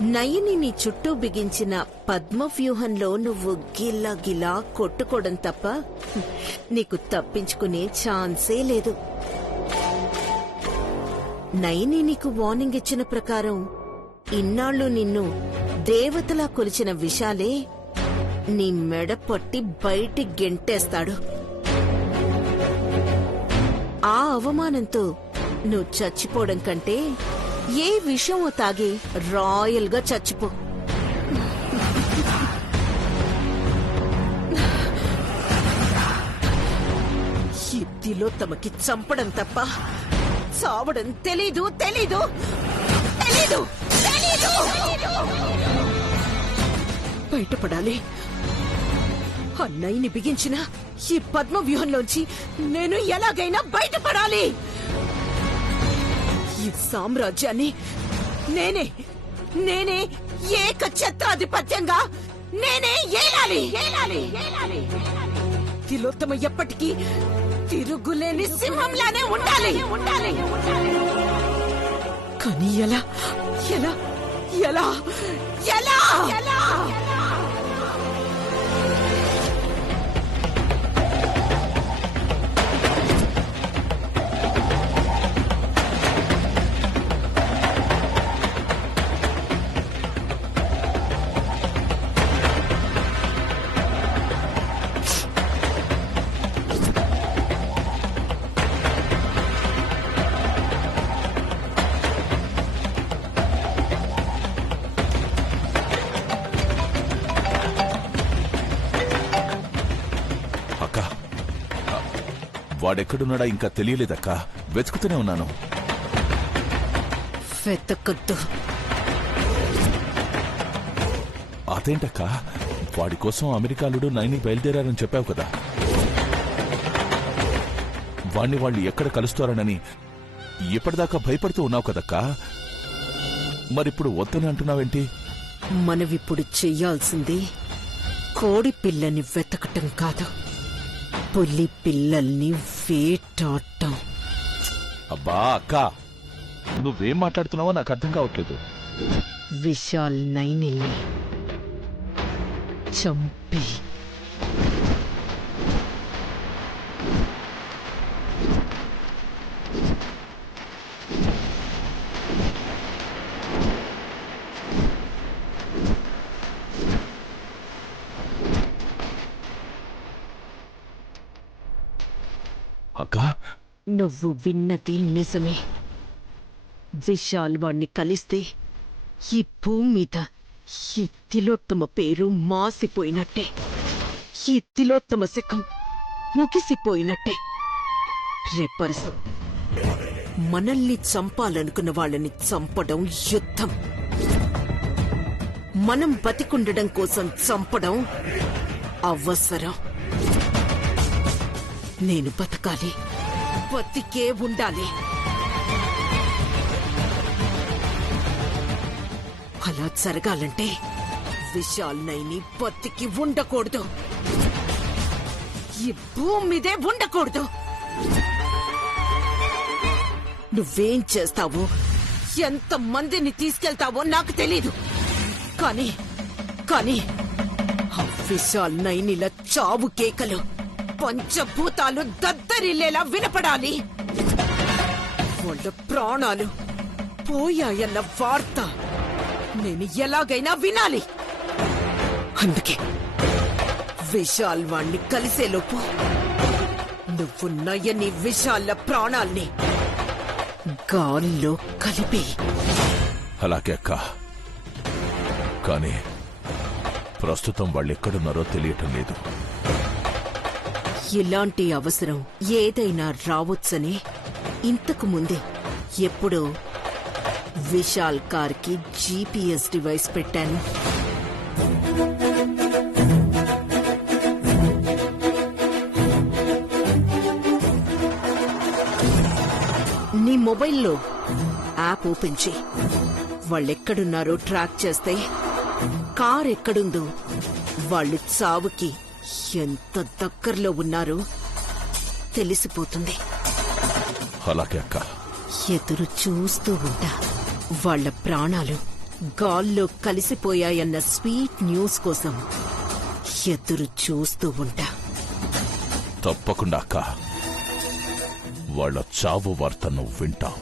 నయని నీ చుట్టూ బిగించిన పద్మవ్యూహంలో నువ్వు గిల్లా గిలా కొట్టుకోవడం తప్ప నీకు తప్పించుకునే ఛాన్సే లేదు. నయని నీకు వార్నింగ్ ఇచ్చిన ప్రకారం ఇన్నాళ్లు నిన్ను దేవతలా కొలిచిన విశాలే నీ మెడ పట్టి బయటి గెంటేస్తాడు. ఆ అవమానంతో నువ్వు చచ్చిపోవడం కంటే ఏ విషయమో తాగి రాయల్ గా చచ్చిపో. ఇద్దిలో తమకి చంపడం తప్ప చావడం తెలీదు తెలీదు తెలీదు తెలీదు. బయటపడాలి. అన్నయ్యని బిగించిన ఈ పద్మ వ్యూహంలోంచి నేను ఎలాగైనా బయటపడాలి. ఈ సామ్రాజ్యాన్ని నేనే నేనే ఏకఛత్రాధిపత్యంగా నేనే ఏలాలి. తిలోత్తమ ఎప్పటికీ తిరుగులేని సింహంలానే ఉండాలి. కానీ ఎలా ఎలా ఎలా ఎలా ఎలా వాడెక్కడున్నాడా ఇంకా తెలియలేదక్కా. వెతుకుతూనే ఉన్నాను. వెతకద్దు. అదేంటక్కా, వాడి కోసం అమెరికాలుడు నైని బయలుదేరారని చెప్పావు కదా. వాణ్ణి వాళ్ళు ఎక్కడ కలుస్తారనని ఇప్పటిదాకా భయపడుతూ ఉన్నావు కదక్కా. మరిప్పుడు వద్దని అంటున్నావేంటి? మనవిప్పుడు చెయ్యాల్సింది కోడి పిల్లని వెతకటం కాదు, పులి పిల్లల్ని వేటాడటం. అబ్బా అక్కా, నువ్వేం మాట్లాడుతున్నావో నాకు అర్థం కావట్లేదు. విశాల్ నైనిల్ని చంపి అక్కా, నువ్వు విన్నది నిజమే. విశాల్ వాణ్ణి కలిస్తే ఈ భూమి మీద ఈ తిలోత్తమ పేరు మాసిపోయినట్టే, ఈ తిలోత్తమ శకం ముగిసిపోయినట్టే. రేపరసం మనల్ని చంపాలనుకున్న వాళ్ళని చంపడం యుద్ధం. మనం బతికుండడం కోసం చంపడం అవసరం. నేను బతకాలి, బతికే ఉండాలి. అలా జరగాలంటే విశాల్ నైని బతికి ఉండకూడదు, ఈ భూమి మీదే ఉండకూడదు. నువ్వేం చేస్తావో, ఎంత మందిని తీసుకెళ్తావో నాకు తెలీదు. కానీ కానీ ఆ విశాల్ నైనిల చావు కేకలు పంచభూతాలు దద్దరిల్లేలా వినపడాలి. వాళ్ళ ప్రాణాలు పోయాయన్న వార్త నేను ఎలాగైనా వినాలి. అందుకే విశాల్ వాణ్ణి కలిసేలోపు నువ్వు నయని విశాల ప్రాణాల్ని గాల్లో కలిపి. అలాగే అక్కా, కానీ ప్రస్తుతం వాళ్ళెక్కడున్నారో తెలియటం లేదు. ఇలాంటి అవసరం ఏదైనా రావచ్చని ఇంతకు ముందే ఎప్పుడో విశాల్ కార్కి జీపీఎస్ డివైస్ పెట్టాను. నీ మొబైల్లో యాప్ ఓపెన్ చేయి. వాళ్ళెక్కడున్నారో ట్రాక్ చేస్తే కార్ ఎక్కడుందో, వాళ్ళు చావుకి ఎంత దగ్గరలో ఉన్నారో తెలిసిపోతుంది. అలాగే అక్క. ఎదురు చూస్తూ ఉంటా. వాళ్ళ ప్రాణాలు గాల్లో కలిసిపోయాయన్న స్వీట్ న్యూస్ కోసం ఎదురు చూస్తూ ఉంటా. తప్పకుండా అక్క, వాళ్ళ చావు వార్త నువ్వు వింటావు.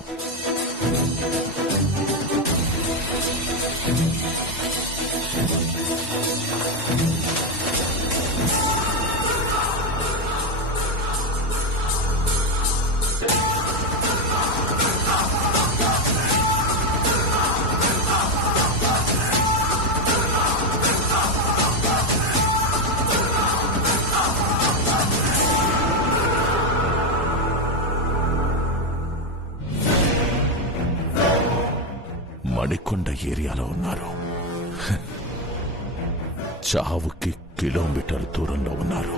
మణికొండ ఏరియాలో ఉన్నారు. చావుకి కిలోమీటర్ దూరంలో ఉన్నారు.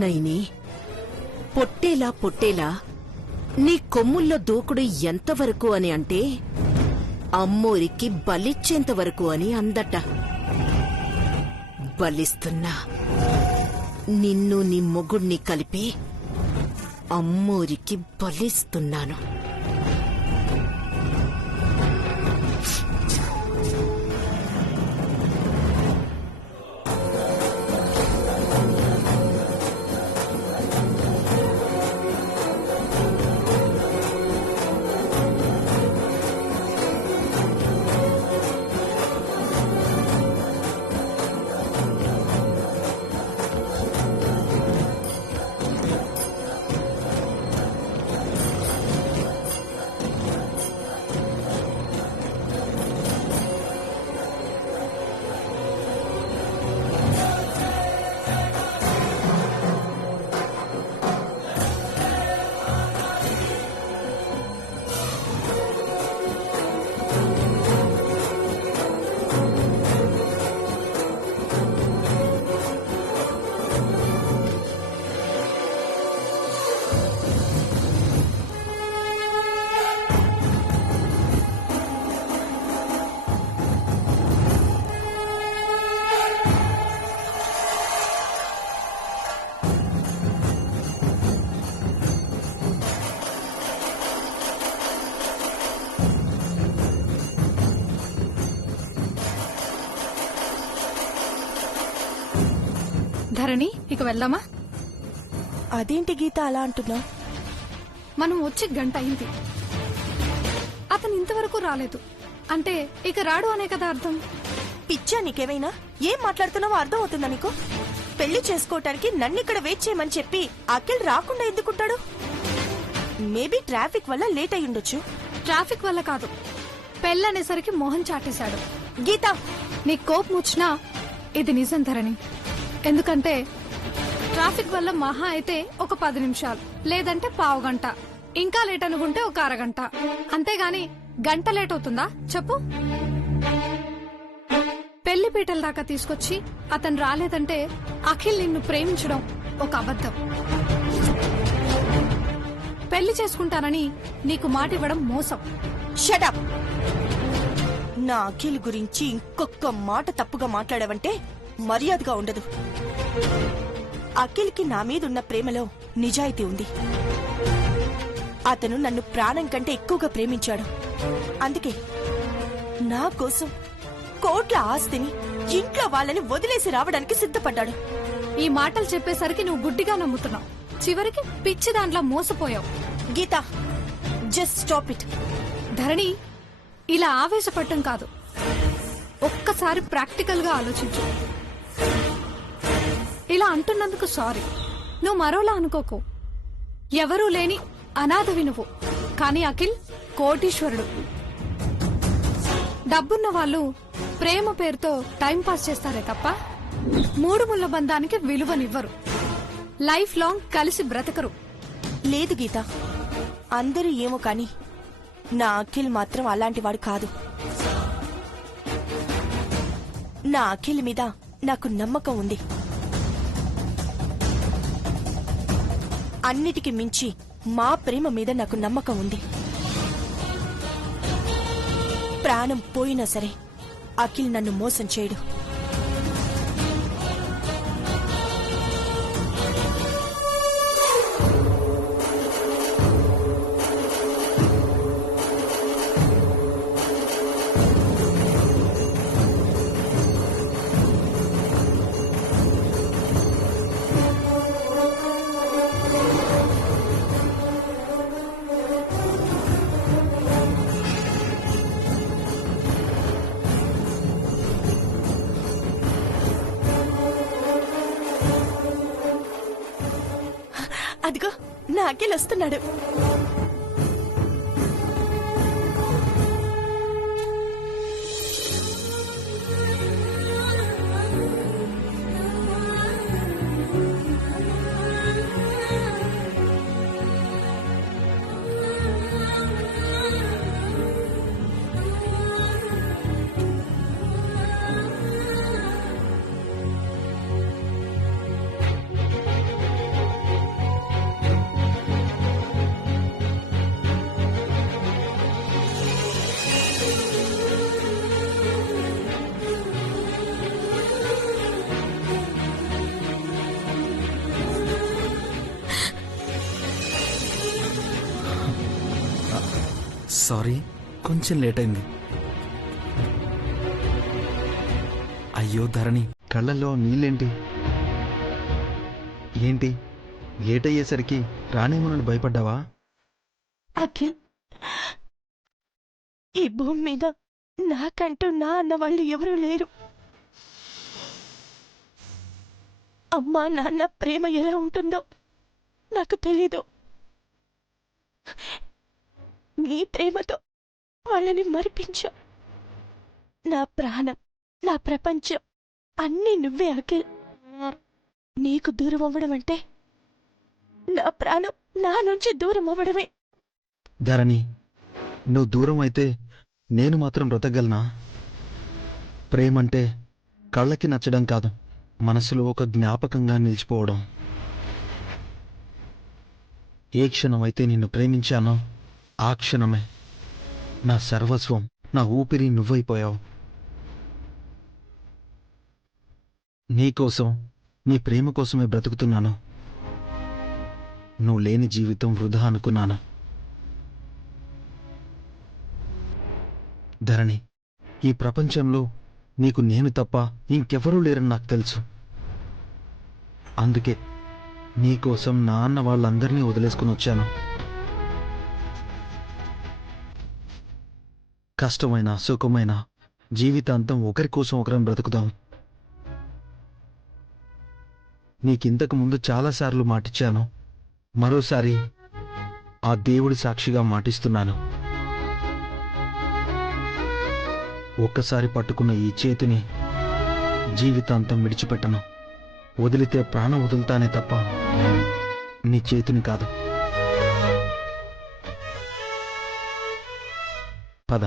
నైని, పొట్టేలా నీ కొమ్ముల్లో దూకుడు ఎంతవరకు అని అంటే అమ్మోరికి బలిచ్చేంత వరకు అని అందట. బలిస్తున్నా నిన్ను నీ మొగుణ్ణి కలిపి అమ్మోరికి బలిస్తున్నాను. ధరణి, ఇక వెళ్దామా? అదేంటి గీత అలా అంటున్నావు? మనం వచ్చి గంట అయింది, అతను ఇంతవరకు రాలేదు అంటే ఇక రాడు అనే కదా అర్థం. పిచ్చా నీకేమైనా? ఏం మాట్లాడుతున్నావో అర్థం అవుతుందా నీకు? పెళ్లి చేసుకోవటానికి నన్నిక్కడ వెయిట్ చేయమని చెప్పి అఖిల్ రాకుండా ఎందుకుంటాడు? మేబీ ట్రాఫిక్ వల్ల లేట్ అయి ఉండొచ్చు. ట్రాఫిక్ వల్ల కాదు, పెళ్ళనేసరికి మోహన్ చాటేశాడు. గీత, నీ కోపం వచ్చినా ఇది నిజం ధరణి. ఎందుకంటే ట్రాఫిక్ వల్ల మహా అయితే ఒక 10 నిమిషాలు, లేదంటే పావు గంట, ఇంకా లేట్ అనుకుంటే ఒక అరగంట, అంతేగాని గంట లేట్ అవుతుందా చెప్పు? పెళ్లి పీటల దాకా తీసుకొచ్చి అతను రాలేదంటే అఖిల్ నిన్ను ప్రేమించడం ఒక అబద్ధం. పెళ్లి చేసుకుంటానని నీకు మాట ఇవ్వడం మోసం. Shut up. నా అఖిల్ గురించి ఇంకొక మాట తప్పుగా మాట్లాడావంటే మర్యాదగా ఉండదు. అఖిల్కి నా మీదున్న ప్రేమలో నిజాయితీ ఉంది. అతను నన్ను ప్రాణం కంటే ఎక్కువగా ప్రేమించాడు. అందుకే నా కోసం కోట్ల ఆస్తిని, ఇంట్లో వాళ్ళని వదిలేసి రావడానికి సిద్ధపడ్డాడు. ఈ మాటలు చెప్పేసరికి నువ్వు గుడ్డిగా నమ్ముతున్నావు, చివరికి పిచ్చి దాంట్లో మోసపోయావు. గీత, జస్ట్ స్టాప్ ఇట్. ధరణి, ఇలా ఆవేశపడటం కాదు, ఒక్కసారి ప్రాక్టికల్ గా ఆలోచించు. ఇలా అంటున్నందుకు సారీ, నువ్వు మరోలా అనుకోకు. ఎవరూ లేని అనాథవి నువ్వు, కానీ అఖిల్ కోటీశ్వరుడు. డబ్బున్న వాళ్ళు ప్రేమ పేరుతో టైంపాస్ చేస్తారే తప్ప 3 ముళ్ళ బంధానికి విలువనివ్వరు. లైఫ్ లాంగ్ కలిసి బ్రతకరు. లేదు గీత, అందరూ ఏమో కాని నా అఖిల్ మాత్రం అలాంటివాడు కాదు. నా అఖిల్ మీద నాకు నమ్మకం ఉంది. అన్నిటికీ మించి మా ప్రేమ మీద నాకు నమ్మకం ఉంది. ప్రాణం పోయినా సరే అఖిల్ నన్ను మోసం చేయడు. అదిగో నా అఖిల్ వస్తున్నాడు. సారీ, కొంచెం లేట్ అయింది. అయ్యో ధరణి, కళ్ళల్లో నీళ్ళేంటి? ఏంటి లేట్ అయ్యేసరికి రానేమోనని భయపడ్డావా? అఖిల్, ఈ భూమి మీద నాకంటూ నా అన్న వాళ్ళు ఎవరూ లేరు. అమ్మా నాన్న ప్రేమ ఎలా ఉంటుందో నాకు తెలీదు. నీ ప్రేమతో వాళ్ళని మరిపించు. నా ప్రాణం, నా ప్రపంచం అన్నీ నువ్వే అఖిల్. నీకు దూరం అవ్వడం అంటే నా ప్రాణం నా నుంచి దూరం అవ్వడమే. ధరణి, నువ్వు దూరం అయితే నేను మాత్రం బ్రతకగలనా? ప్రేమంటే కళ్ళకి నచ్చడం కాదు, మనసులో ఒక జ్ఞాపకంగా నిలిచిపోవడం. ఏ క్షణం అయితే నిన్ను ప్రేమించానో ఆ క్షణమే నా సర్వస్వం, నా ఊపిరి నువ్వైపోయావు. నీకోసం, నీ ప్రేమ కోసమే బ్రతుకుతున్నాను. నువ్వు లేని జీవితం వృధా అనుకున్నాను. ధరణి, ఈ ప్రపంచంలో నీకు నేను తప్ప ఇంకెవరూ లేరని నాకు తెలుసు. అందుకే నీకోసం నా అన్న వాళ్ళందరినీ వదిలేసుకుని వచ్చాను. కష్టమైన సుఖమైన జీవితాంతం ఒకరి కోసం ఒకరం బ్రతుకుదాం. నీకింతకు ముందు చాలాసార్లు మాటిచ్చాను, మరోసారి ఆ దేవుడి సాక్షిగా మాటిస్తున్నాను. ఒక్కసారి పట్టుకున్న ఈ చేతిని జీవితాంతం విడిచిపెట్టను. వదిలితే ప్రాణం వదులుతానే తప్ప నీ చేతిని కాదు. పద.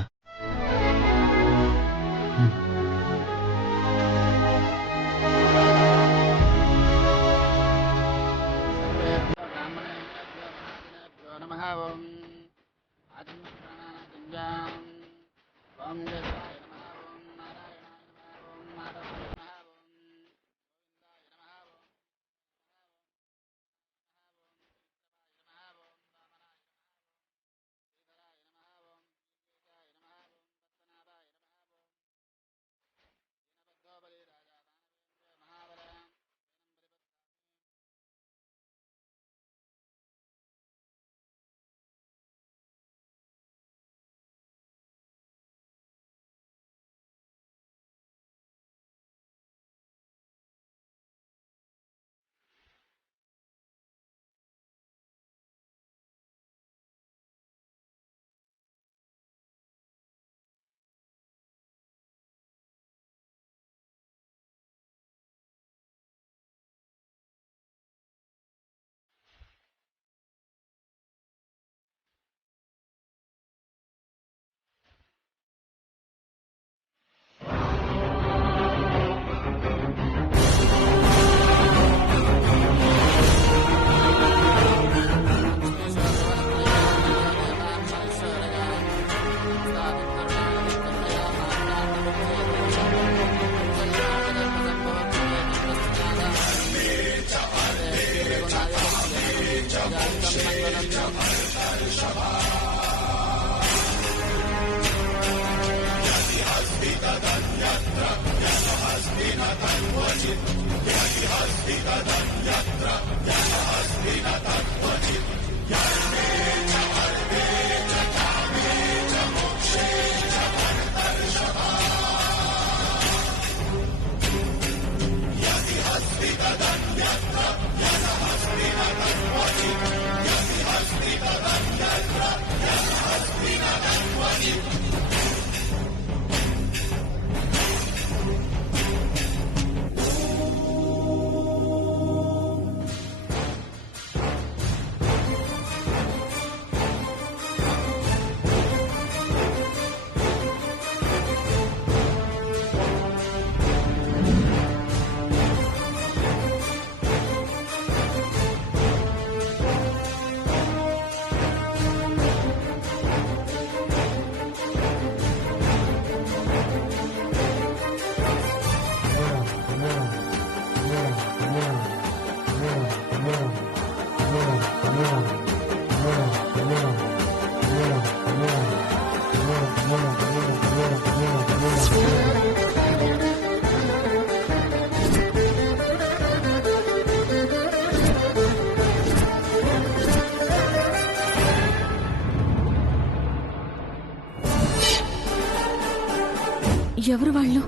ఎవరు వాళ్ళు?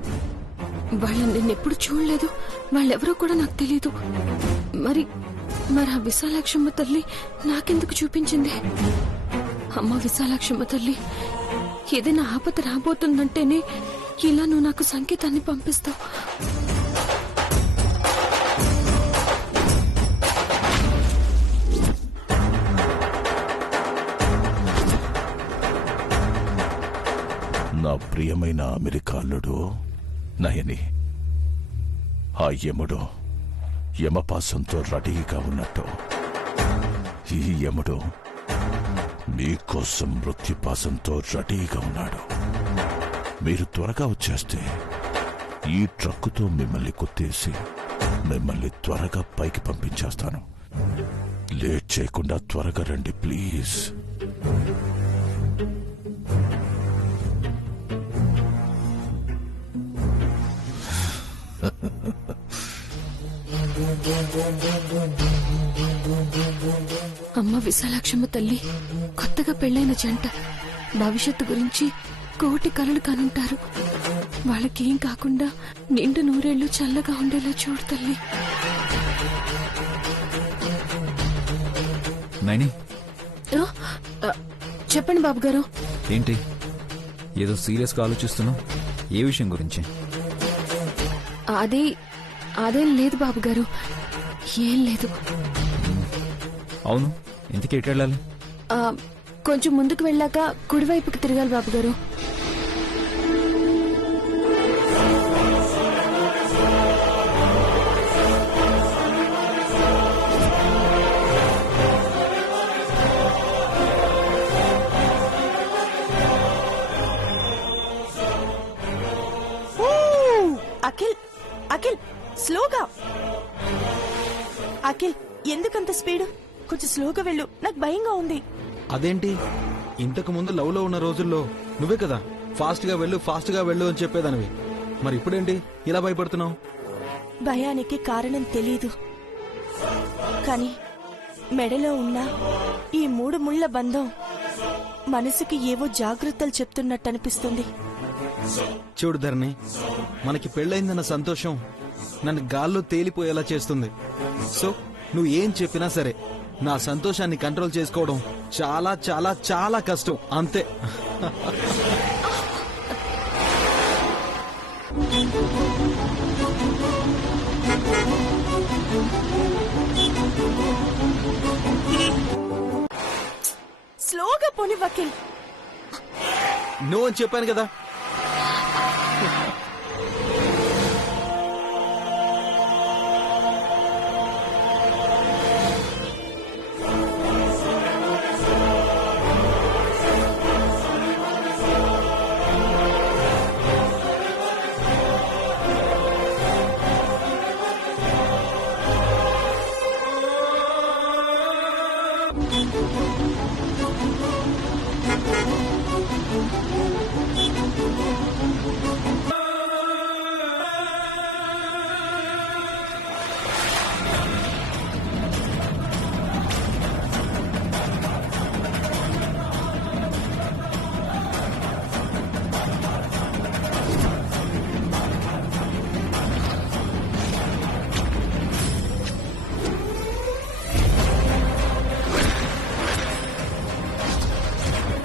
వాళ్ళని నేనెప్పుడు చూడలేదు. వాళ్ళెవరో కూడా నాకు తెలీదు. మరి మరి ఆ విశాలాక్షమ్మ తల్లి నాకెందుకు చూపించింది? అమ్మ విశాలాక్షమ్మ తల్లి, ఏదైనా ఆపద రాబోతుందంటేనే ఇలా నువ్వు నాకు సంకేతాన్ని పంపిస్తావు. నా ప్రియమైన అమెరికాలుడు నయని, ఆ యముడు యమపాసంతో రెడీగా ఉన్నట్టు ఈ యముడు మీకోసం మృత్యుపాసంతో రెడీగా ఉన్నాడు. మీరు త్వరగా వచ్చేస్తే ఈ ట్రక్కుతో మిమ్మల్ని కొట్టేసి మిమ్మల్ని త్వరగా పైకి పంపించేస్తాను. లేట్ చేయకుండా త్వరగా రండి ప్లీజ్. అమ్మ విశాలాక్షమ్మ తల్లి, కొత్తగా పెళ్ళైన జంట భవిష్యత్తు గురించి కోటి కలలు కనుంటారు. వాళ్ళకేం కాకుండా నిండు నూరేళ్లు చల్లగా ఉండేలా చూడు తల్లి. నైని, ఆ, ఆ, చెప్పండి బాబు గారు. ఏంటి ఏదో సీరియస్గా ఆలోచిస్తున్నావు? ఏ విషయం గురించి? అదేం లేదు బాబు గారు, ఏం లేదు. అవును, ఇంతకీ ఎటు వెళ్ళాలి? కొంచెం ముందుకు వెళ్ళాక కుడివైపుకి తిరగాలి బాబు గారు. అఖిల్ అఖిల్ స్లోగా. అఖిల్ ఎందుకంత స్పీడ్? కొంచెం స్లోగా వెళ్ళు, నాకు భయంగా ఉంది. అదేంటి, ఇంతకు ముందు లవ్ లో ఉన్న రోజుల్లో నువ్వే కదా ఫాస్ట్ గా వెళ్ళు అని చెప్పేదానివి. మరి ఇప్పుడేంటి ఇలా భయపడుతున్నావు? భయానికి కారణం తెలీదు, కానీ మెడలో ఉన్న ఈ 3 ముళ్ల బంధం మనసుకి ఏవో జాగ్రత్తలు చెప్తున్నట్టు అనిపిస్తుంది. చూడు ధరణి, మనకి పెళ్ళైందన్న సంతోషం నన్ను గాల్లో తేలిపోయేలా చేస్తుంది. సో నువ్వు ఏం చెప్పినా సరే నా సంతోషాన్ని కంట్రోల్ చేసుకోవడం చాలా చాలా చాలా కష్టం, అంతే. స్లోగా పోని వకీల్. నువ్వు అని చెప్పాను కదా.